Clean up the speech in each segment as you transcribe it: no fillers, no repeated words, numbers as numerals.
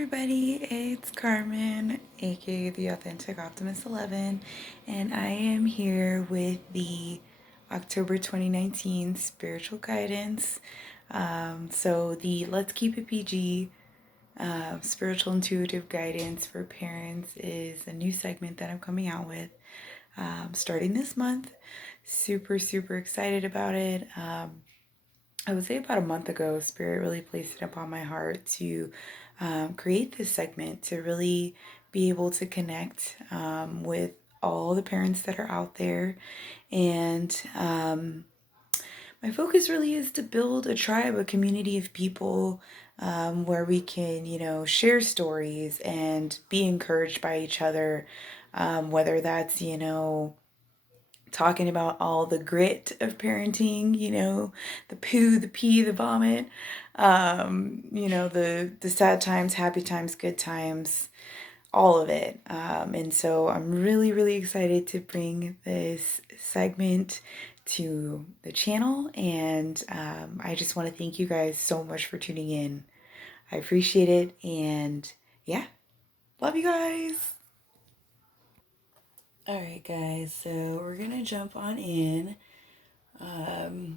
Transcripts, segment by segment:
everybody, it's Carmen, aka the Authentic Optimist 11, and I am here with the October 2019 spiritual guidance. So the Let's Keep It PG spiritual intuitive guidance for parents is a new segment that I'm coming out with starting this month. Super excited about it. I would say about a month ago, Spirit really placed it upon my heart to create this segment to really be able to connect with all the parents that are out there. And my focus really is to build a tribe, a community of people where we can, share stories and be encouraged by each other, whether that's, talking about all the grit of parenting, the poo, the pee, the vomit, the sad times, happy times, good times, all of it. And so I'm really excited to bring this segment to the channel. And I just want to thank you guys so much for tuning in. I appreciate it. And yeah, love you guys. All right, guys, so we're gonna jump on in.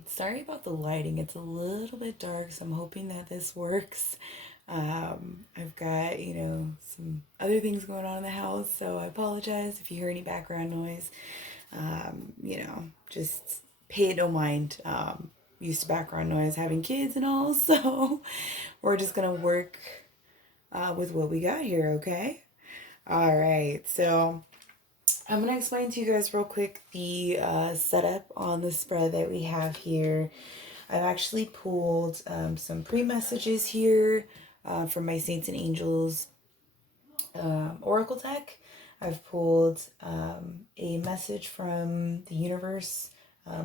Sorry about the lighting. It's a little bit dark, so I'm hoping that this works. I've got, some other things going on in the house, so I apologize if you hear any background noise. Just pay it no mind. Used to background noise having kids and all, so we're just gonna work with what we got here, okay? All right, so I'm going to explain to you guys real quick the setup on the spread that we have here. I've actually pulled some pre-messages here from my Saints and Angels Oracle deck. I've pulled a message from the universe.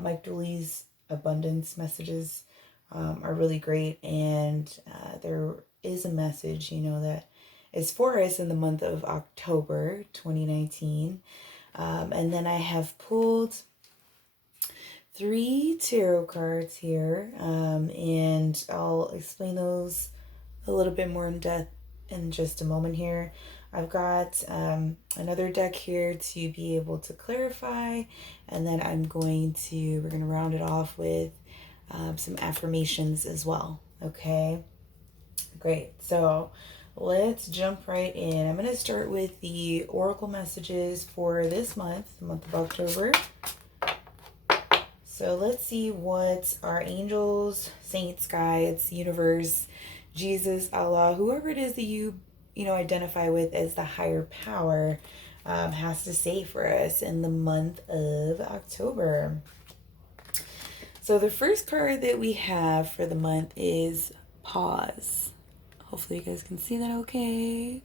Mike Dooley's abundance messages are really great. And there is a message, that is for us in the month of October 2019. And then I have pulled 3 tarot cards here, and I'll explain those a little bit more in depth in just a moment here. I've got another deck here to be able to clarify, and then we're going to round it off with some affirmations as well. Okay, great. So let's jump right in. I'm going to start with the oracle messages for this month, the month of October. So let's see what our angels, saints, guides, universe, Jesus, Allah, whoever it is that you identify with as the higher power, has to say for us in the month of October. So the first card that we have for the month is pause. Hopefully you guys can see that okay.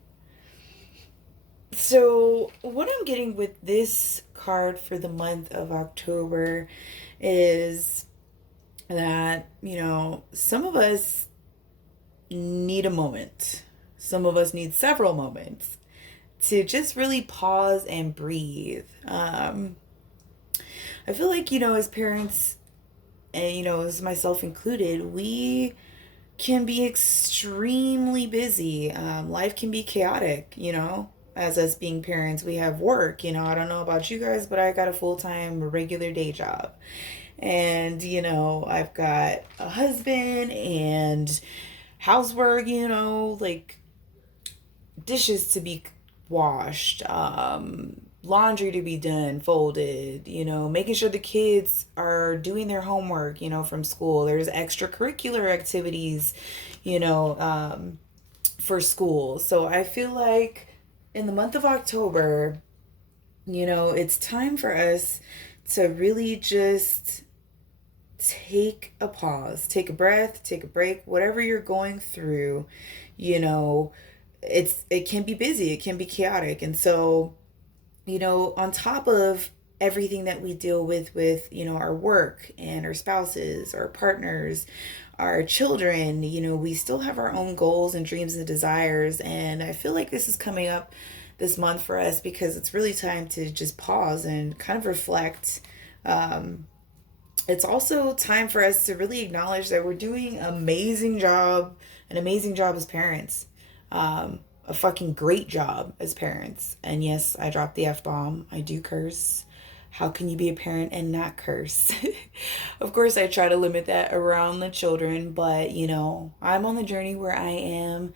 So what I'm getting with this card for the month of October is that, some of us need a moment. Some of us need several moments to just really pause and breathe. I feel like, as parents, and, as myself included, we can be extremely busy. Life can be chaotic, as us being parents. We have work, I don't know about you guys, but I got a full-time regular day job. And, I've got a husband and housework, like dishes to be washed, laundry to be done, folded, making sure the kids are doing their homework, from school. There's extracurricular activities, for school. So I feel like in the month of October, it's time for us to really just take a pause, take a breath, take a break, whatever you're going through, it can be busy, it can be chaotic. And so, on top of everything that we deal with, our work and our spouses, our partners, our children, we still have our own goals and dreams and desires. And I feel like this is coming up this month for us because it's really time to just pause and kind of reflect. It's also time for us to really acknowledge that we're doing an amazing job as parents. a fucking great job as parents. And yes, I dropped the F-bomb. I do curse. How can you be a parent and not curse? Of course, I try to limit that around the children, but you know, I'm on the journey where I am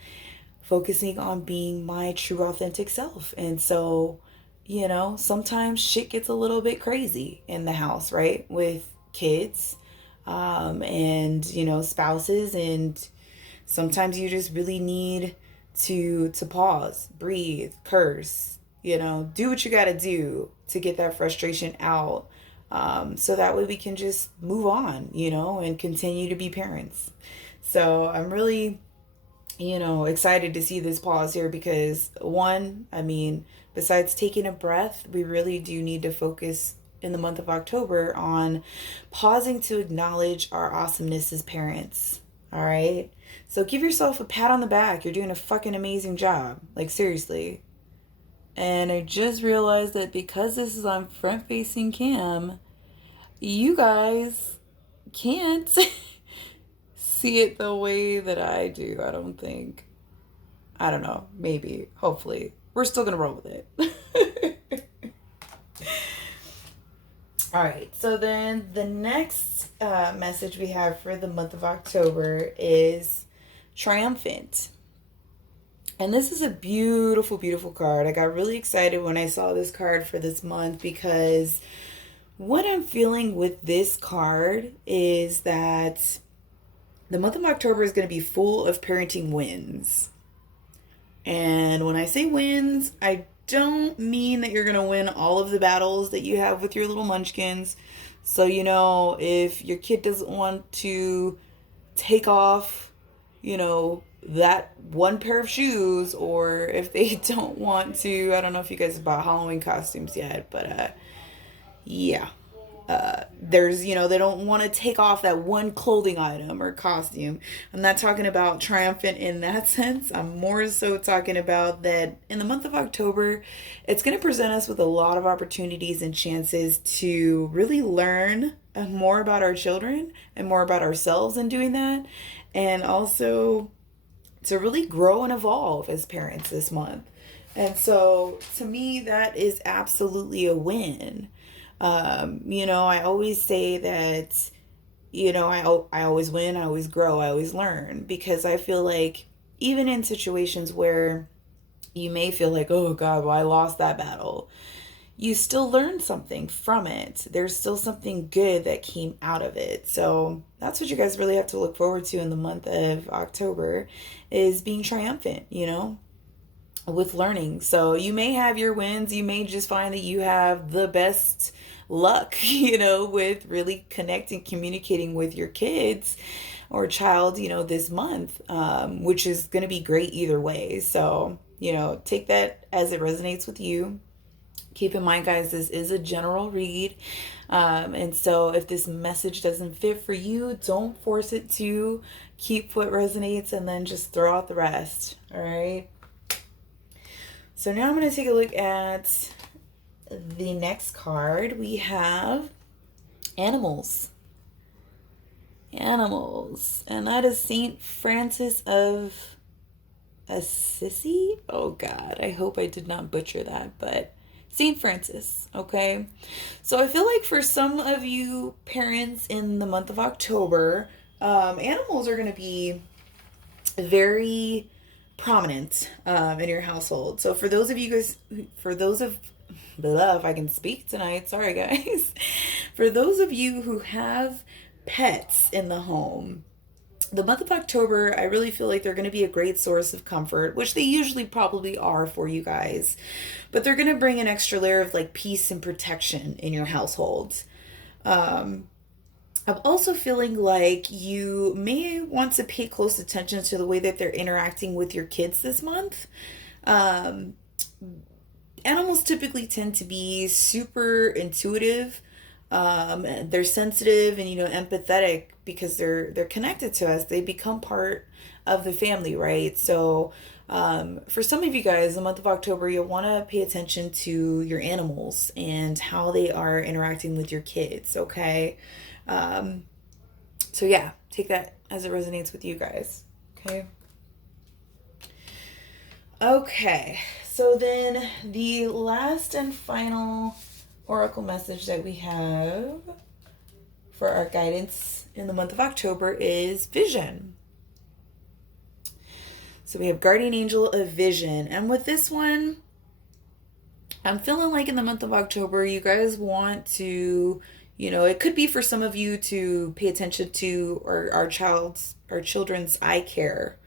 focusing on being my true authentic self. And so, you know, sometimes shit gets a little bit crazy in the house, right? With kids, and, you know, spouses. And sometimes you just really need to pause, breathe, curse, you know, do what you got to do to get that frustration out. So that way we can just move on, you know, and continue to be parents. So I'm really, you know, excited to see this pause here because, one, I mean, besides taking a breath, we really do need to focus in the month of October on pausing to acknowledge our awesomeness as parents. All right. So give yourself a pat on the back. You're doing a fucking amazing job. Like, seriously. And I just realized that because this is on front facing cam, you guys can't see it the way that I do, I don't think. I don't know. Maybe. Hopefully. We're still going to roll with it. All right. So then the next message we have for the month of October is triumphant. And this is a beautiful, beautiful card. I got really excited when I saw this card for this month because what I'm feeling with this card is that the month of October is going to be full of parenting wins. And when I say wins, I don't mean that you're going to win all of the battles that you have with your little munchkins. So, you know, if your kid doesn't want to take off, you know, that one pair of shoes, or if they don't want to, I don't know if you guys bought Halloween costumes yet, but yeah. There's, you know, they don't want to take off that one clothing item or costume. I'm not talking about triumphant in that sense. I'm more so talking about that in the month of October, it's going to present us with a lot of opportunities and chances to really learn more about our children and more about ourselves in doing that. And also to really grow and evolve as parents this month. And so to me, that is absolutely a win. You know, I always say that, you know, I always win, I always grow, I always learn, because I feel like even in situations where you may feel like, oh God, well, I lost that battle, you still learn something from it. There's still something good that came out of it. So that's what you guys really have to look forward to in the month of October, is being triumphant, you know, with learning. So you may have your wins. You may just find that you have the best luck, you know, with really connecting, communicating with your kids or child, you know, this month, which is going to be great either way. So, you know, take that as it resonates with you. Keep in mind, guys, this is a general read. And so if this message doesn't fit for you, don't force it to. Keep what resonates and then just throw out the rest. All right. So now I'm going to take a look at the next card. We have animals. Animals. And that is Saint Francis of Assisi. Oh God, I hope I did not butcher that, but Saint Francis, okay? So I feel like for some of you parents in the month of October, animals are going to be very prominent in your household. So for those of you guys, if I can speak tonight, sorry guys. For those of you who have pets in the home, the month of October, I really feel like they're going to be a great source of comfort, which they usually probably are for you guys. But they're going to bring an extra layer of like peace and protection in your household. I'm also feeling like you may want to pay close attention to the way that they're interacting with your kids this month. Animals typically tend to be super intuitive. They're sensitive and, you know, empathetic because they're connected to us. They become part of the family, right? So for some of you guys, the month of October, you'll want to pay attention to your animals and how they are interacting with your kids, okay? So yeah, take that as it resonates with you guys, okay? Okay, so then the last and final oracle message that we have for our guidance in the month of October is vision. So we have guardian angel of vision. And with this one, I'm feeling like in the month of October, you guys want to, it could be for some of you to pay attention to our children's eye care,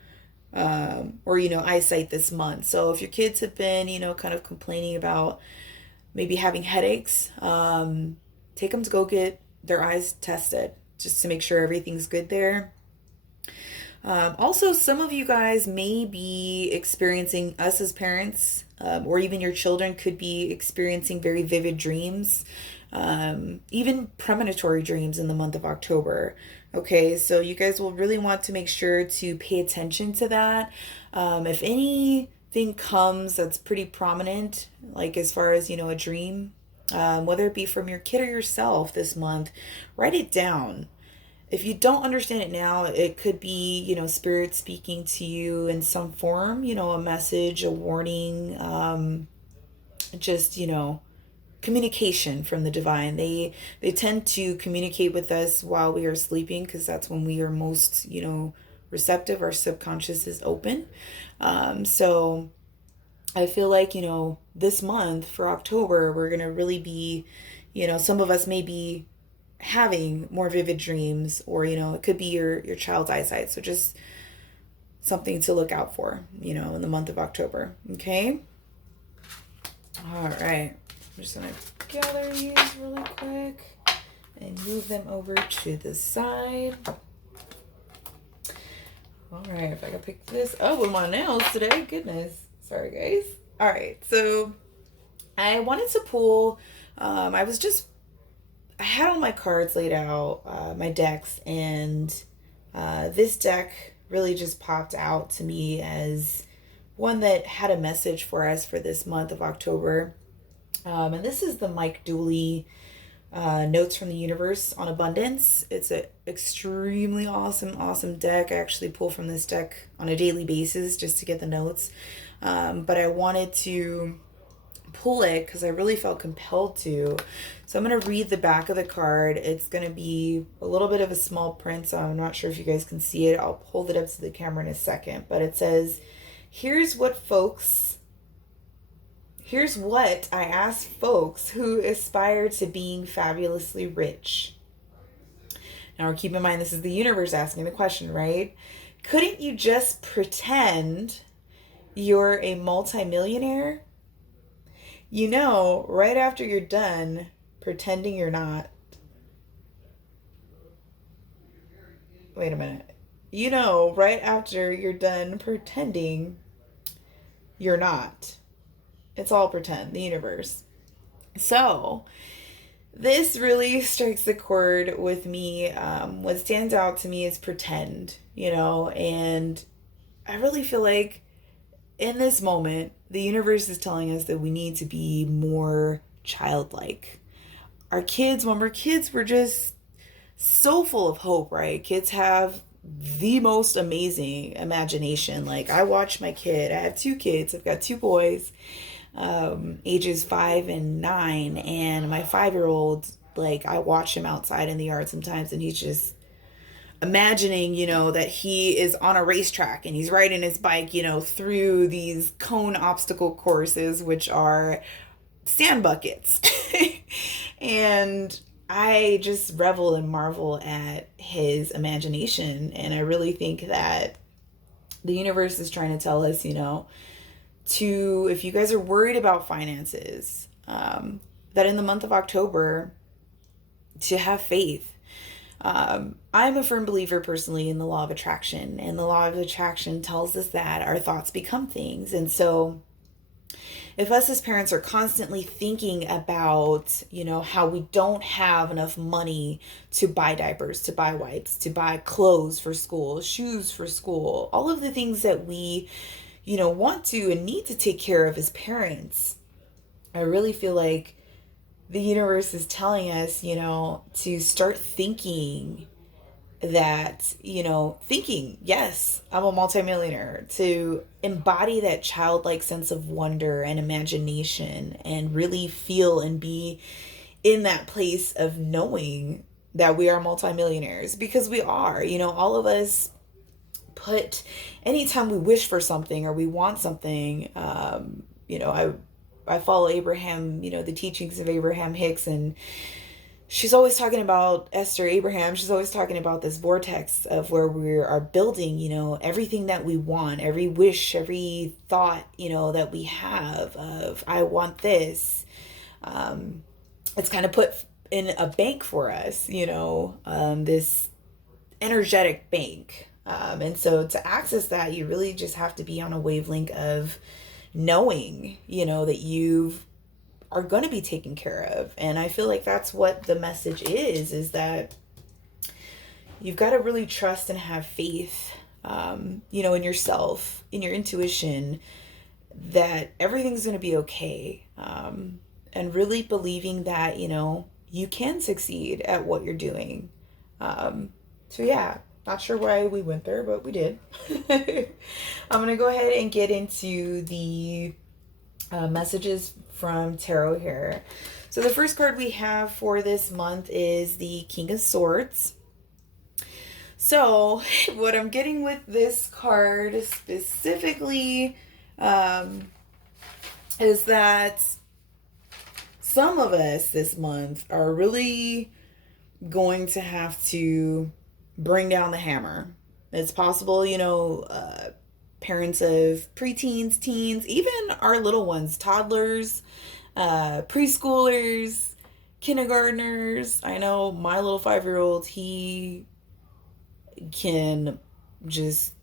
or, eyesight this month. So if your kids have been, kind of complaining about maybe having headaches, take them to go get their eyes tested just to make sure everything's good there. Also, some of you guys may be experiencing, us as parents, or even your children could be experiencing very vivid dreams, even premonitory dreams in the month of October. Okay, so you guys will really want to make sure to pay attention to that. If anything comes that's pretty prominent, like as far as, a dream, whether it be from your kid or yourself this month, write it down. If you don't understand it now, it could be, spirit speaking to you in some form, a message, a warning, just, communication from the divine. They tend to communicate with us while we are sleeping because that's when we are most, receptive. Our subconscious is open. So I feel like, this month for October, we're going to really be, some of us may be having more vivid dreams, or it could be your child's eyesight. So just something to look out for, in the month of October. Okay, all right, I'm just gonna gather these really quick and move them over to the side. All right, if I can pick this up with my nails today, goodness, sorry guys. All right, so I wanted to pull, I had all my cards laid out, my decks, and this deck really just popped out to me as one that had a message for us for this month of October. And this is the Mike Dooley Notes from the Universe on Abundance. It's an extremely awesome deck. I actually pull from this deck on a daily basis just to get the notes. But I wanted to pull it because I really felt compelled to. So I'm going to read the back of the card. It's going to be a little bit of a small print, so I'm not sure if you guys can see it. I'll hold it up to the camera in a second. But it says, here's what I ask folks who aspire to being fabulously rich. Now keep in mind, this is the universe asking the question, right? Couldn't you just pretend you're a multimillionaire? Right after you're done pretending you're not. Wait a minute. Right after you're done pretending you're not. It's all pretend, the universe. So, this really strikes the chord with me. What stands out to me is pretend, and I really feel like in this moment, the universe is telling us that we need to be more childlike. Our kids, when we're kids, we're just so full of hope, right? Kids have the most amazing imagination. Like, I watch my kid. I have two kids. I've got two boys, ages 5 and 9. And my 5-year-old, like, I watch him outside in the yard sometimes, and he's just imagining, that he is on a racetrack and he's riding his bike, through these cone obstacle courses, which are sand buckets. And I just revel and marvel at his imagination. And I really think that the universe is trying to tell us, if you guys are worried about finances, that in the month of October, to have faith. I'm a firm believer personally in the law of attraction, and the law of attraction tells us that our thoughts become things. And so if us as parents are constantly thinking about, how we don't have enough money to buy diapers, to buy wipes, to buy clothes for school, shoes for school, all of the things that we, want to and need to take care of as parents, I really feel like the universe is telling us, to start thinking that, thinking, yes, I'm a multimillionaire, to embody that childlike sense of wonder and imagination and really feel and be in that place of knowing that we are multimillionaires, because we are, all of us put, anytime we wish for something or we want something, I follow Abraham, the teachings of Abraham Hicks, and she's always talking about Esther Abraham. She's always talking about this vortex of where we are building, everything that we want, every wish, every thought, that we have of, I want this. It's kind of put in a bank for us, this energetic bank. And so to access that, you really just have to be on a wavelength of knowing, that you are going to be taken care of. And I feel like that's what the message is that you've got to really trust and have faith, in yourself, in your intuition, that everything's going to be okay. And really believing that, you can succeed at what you're doing. So yeah, not sure why we went there, but we did. I'm going to go ahead and get into the messages from tarot here. So the first card we have for this month is the King of Swords. So what I'm getting with this card specifically is that some of us this month are really going to have to bring down the hammer. It's possible, parents of preteens, teens, even our little ones, toddlers, preschoolers, kindergartners. I know my little 5-year-old, he can just,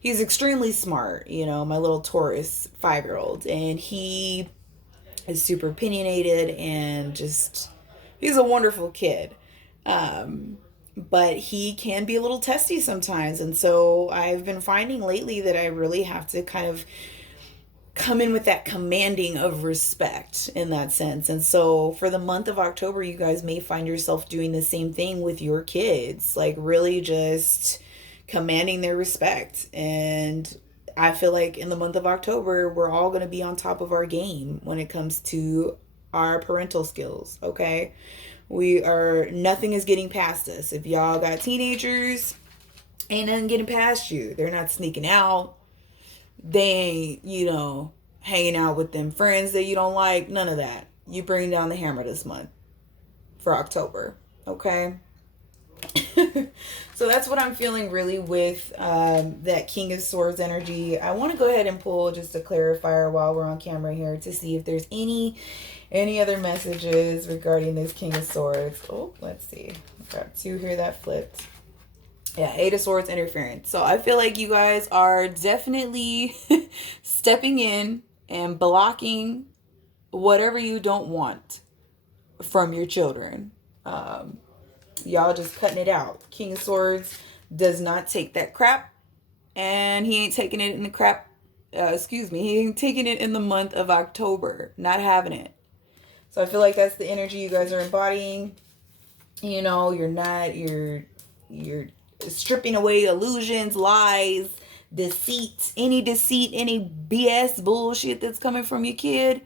he's extremely smart, my little Taurus 5-year-old, and he is super opinionated and just, he's a wonderful kid. But he can be a little testy sometimes. And so I've been finding lately that I really have to kind of come in with that commanding of respect in that sense. And so for the month of October, you guys may find yourself doing the same thing with your kids, like really just commanding their respect. And I feel like in the month of October, we're all going to be on top of our game when it comes to our parental skills, okay? Nothing is getting past us. If y'all got teenagers, ain't nothing getting past you. They're not sneaking out. They ain't, hanging out with them friends that you don't like. None of that. You bring down the hammer this month for October, okay? So that's what I'm feeling really with that King of Swords energy. I want to go ahead and pull just a clarifier while we're on camera here to see if there's any other messages regarding this King of Swords. Oh, let's see. I've got 2 here that flipped. Yeah, 8 of Swords interference. So I feel like you guys are definitely stepping in and blocking whatever you don't want from your children. Y'all just cutting it out. King of Swords does not take that crap, and he ain't taking it in the crap. He ain't taking it in the month of October. Not having it. So I feel like that's the energy you guys are embodying. You're stripping away illusions, lies, deceit, any BS bullshit that's coming from your kid.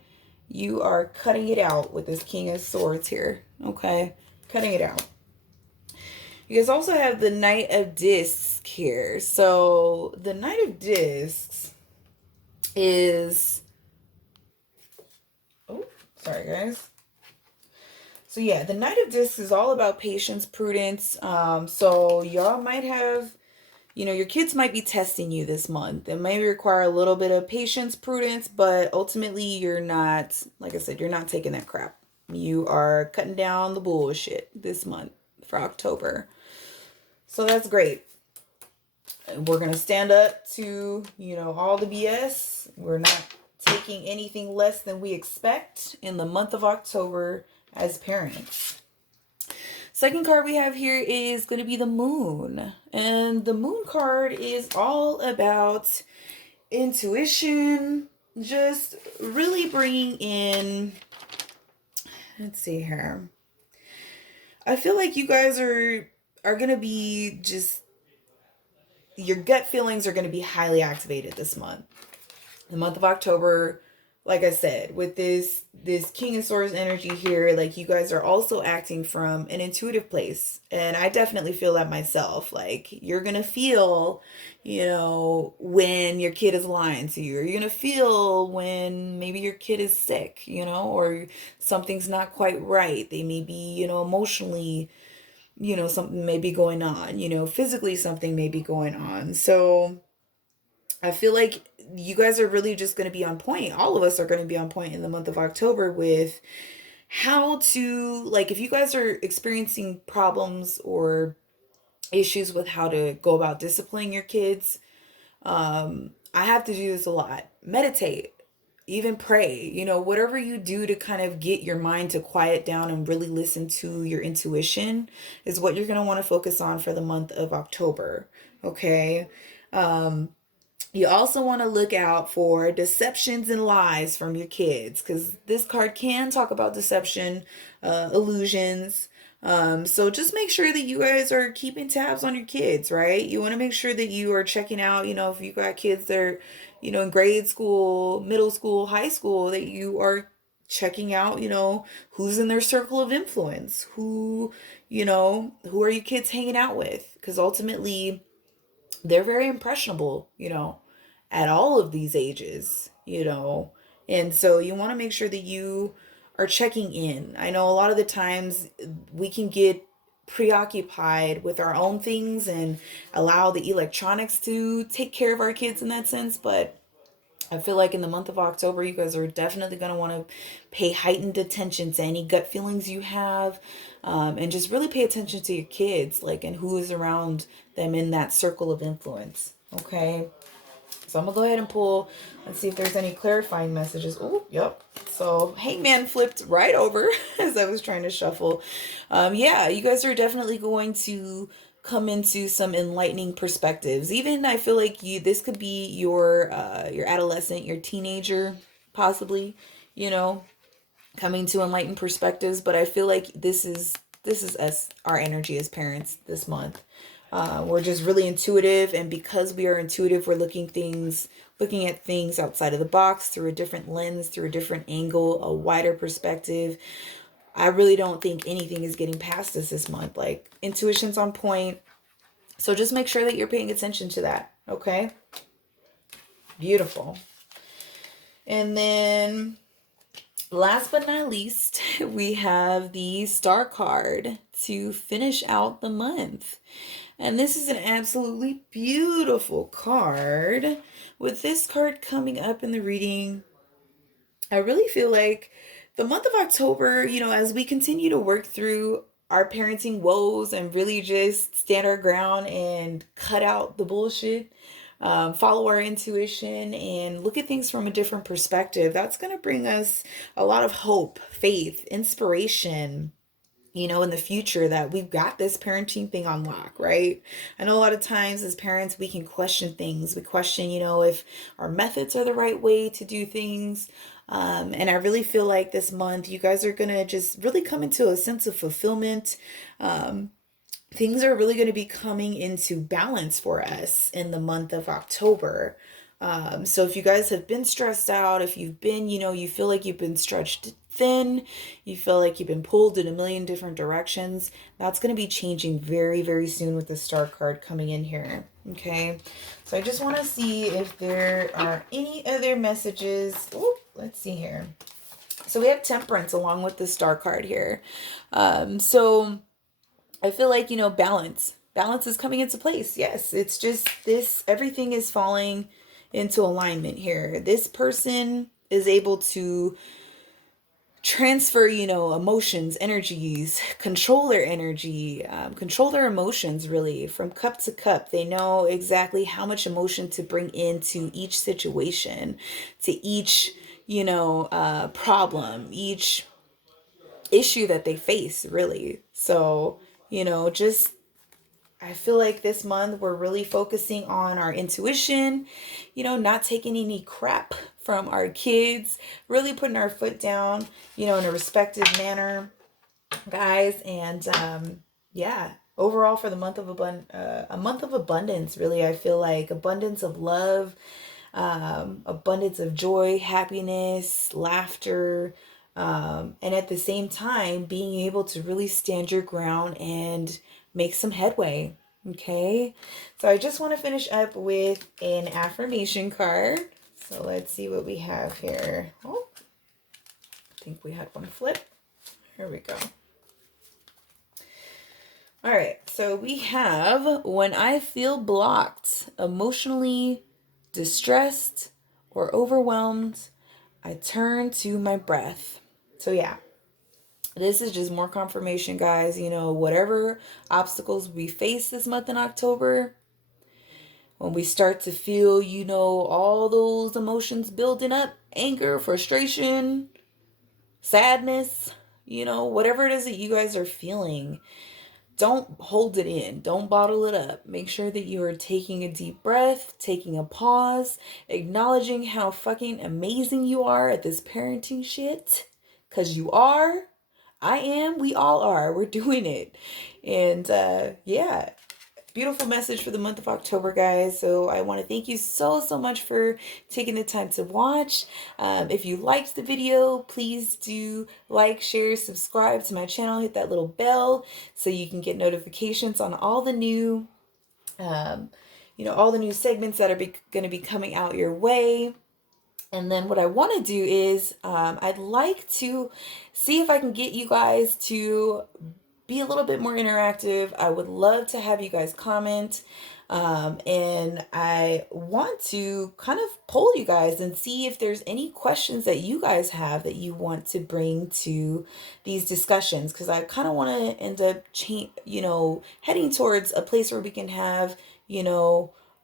You are cutting it out with this King of Swords here. Okay? Cutting it out. You guys also have the Knight of Discs here. So the Knight of Discs is... Oh, sorry guys. So yeah, the Knight of Discs is all about patience, prudence. So y'all might have, your kids might be testing you this month. It may require a little bit of patience, prudence, but ultimately you're not, like I said, you're not taking that crap. You are cutting down the bullshit this month for October. So that's great. We're going to stand up to, all the BS. We're not taking anything less than we expect in the month of October as parents. Second card we have here is going to be the Moon. And the Moon card is all about intuition, just really bringing in, let's see here. I feel like you guys are gonna be just, your gut feelings are gonna be highly activated this month. The month of October, like I said, with this King of Swords energy here, like you guys are also acting from an intuitive place. And I definitely feel that myself. Like you're gonna feel, when your kid is lying to you, or you're gonna feel when maybe your kid is sick, or something's not quite right. They may be, emotionally, something may be going on, physically something may be going on. So I feel like you guys are really just going to be on point. All of us are going to be on point in the month of October with how to, like, if you guys are experiencing problems or issues with how to go about disciplining your kids. I have to do this a lot. Meditate, even pray, whatever you do to kind of get your mind to quiet down and really listen to your intuition is what you're going to want to focus on for the month of October. Okay. You also want to look out for deceptions and lies from your kids, because this card can talk about deception, illusions. So just make sure that you guys are keeping tabs on your kids, right? You want to make sure that you are checking out, if you got kids that are, in grade school, middle school, high school, that you are checking out, who's in their circle of influence, who are your kids hanging out with? Because ultimately, they're very impressionable, at all of these ages. And so you want to make sure that you are checking in. I know a lot of the times we can get preoccupied with our own things and allow the electronics to take care of our kids in that sense, but I feel like in the month of October, you guys are definitely going to want to pay heightened attention to any gut feelings you have, and just really pay attention to your kids, like, and who is around them in that circle of influence. Okay. So I'm going to go ahead and pull. Let's see if there's any clarifying messages. Oh, yep. So Hangman flipped right over as I was trying to shuffle. Yeah, you guys are definitely going to come into some enlightening perspectives. Even I feel like this could be your adolescent, your teenager, possibly, you know, coming to enlightened perspectives. But I feel like this is us, our energy as parents this month. We're just really intuitive, and because we are intuitive, we're looking at things outside of the box, through a different lens, through a different angle, a wider perspective. I really don't think anything is getting past us this month. Like, intuition's on point. So just make sure that you're paying attention to that. Okay. Beautiful. And then last but not least, we have the Star card to finish out the month. And this is an absolutely beautiful card. With this card coming up in the reading, I really feel like the month of October, as we continue to work through our parenting woes and really just stand our ground and cut out the bullshit, follow our intuition, and look at things from a different perspective, that's going to bring us a lot of hope, faith, inspiration, in the future, that we've got this parenting thing on lock, right? I know a lot of times as parents, we can question things. We question, if our methods are the right way to do things. And I really feel like this month, you guys are going to just really come into a sense of fulfillment. Things are really going to be coming into balance for us in the month of October. So if you guys have been stressed out, if you've been, you feel like you've been stretched thin, you feel like you've been pulled in a million different directions, that's going to be changing very, very soon with the Star card coming in here. Okay. So I just want to see if there are any other messages. Ooh, let's see here. So we have Temperance along with the Star card here. So I feel like, balance is coming into place. Yes, it's just this, everything is falling into alignment here. This person is able to transfer, emotions, energies, control their energy, control their emotions, really, from cup to cup. They know exactly how much emotion to bring into each situation, to each, problem, each issue that they face, really. So, just, I feel like this month we're really focusing on our intuition, not taking any crap from our kids, really putting our foot down, in a respected manner, guys. And yeah, overall for the month of a month of abundance, really, I feel like abundance of love, abundance of joy, happiness, laughter, and at the same time being able to really stand your ground and make some headway. Okay, so I just want to finish up with an affirmation card. So let's see what we have here. Oh, I think we had one flip. Here we go. All right, so we have, when I feel blocked, emotionally distressed, or overwhelmed, I turn to my breath. So yeah, this is just more confirmation, guys. You know, whatever obstacles we face this month in October, when we start to feel, you know, all those emotions building up, anger, frustration, sadness, you know, whatever it is that you guys are feeling, don't hold it in. Don't bottle it up. Make sure that you are taking a deep breath, taking a pause, acknowledging how fucking amazing you are at this parenting shit. Because you are. I am. We all are. We're doing it. And yeah, beautiful message for the month of October, guys. So I want to thank you so much for taking the time to watch. If you liked the video, please do like, share, subscribe to my channel, hit that little bell so you can get notifications on all the new all the new segments that are going to be coming out your way. And then what I want to do is I'd like to see if I can get you guys to be a little bit more interactive. I would love to have you guys comment. And I want to kind of poll you guys and see if there's any questions that you guys have that you want to bring to these discussions. Because I kind of want to end up, heading towards a place where we can have,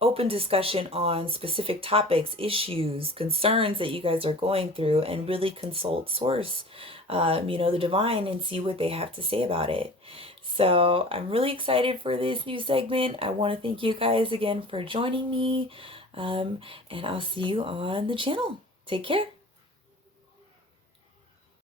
open discussion on specific topics, issues, concerns that you guys are going through, and really consult source, the divine, and see what they have to say about it. So I'm really excited for this new segment. I want to thank you guys again for joining me, and I'll see you on the channel. Take care.